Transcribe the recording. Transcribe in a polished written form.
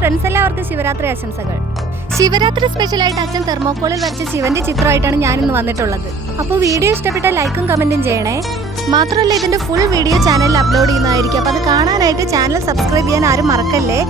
Friends എല്ലാവർക്കും ശിവരാത്രി ആശംസകൾ. ശിവരാത്രി സ്പെഷ്യലായിട്ട് അച്ഛൻ തെർമോക്കോളിൽ വരച്ച ശിവന്റെ ചിത്രമായിട്ടാണ് ഞാനിന്ന് വന്നിട്ടുള്ളത്. അപ്പോൾ വീഡിയോ ഇഷ്ടപ്പെട്ട ലൈക്കും കമന്റും ചെയ്യണേ. മാത്രമല്ല ഇതിന്റെ ഫുൾ വീഡിയോ ചാനലിൽ അപ്ലോഡ് ചെയ്യുന്നതായിരിക്കും. അപ്പോൾ അത് കാണാനായിട്ട് ചാനൽ സബ്സ്ക്രൈബ് ചെയ്യാൻ ആരും മറക്കല്ലേ.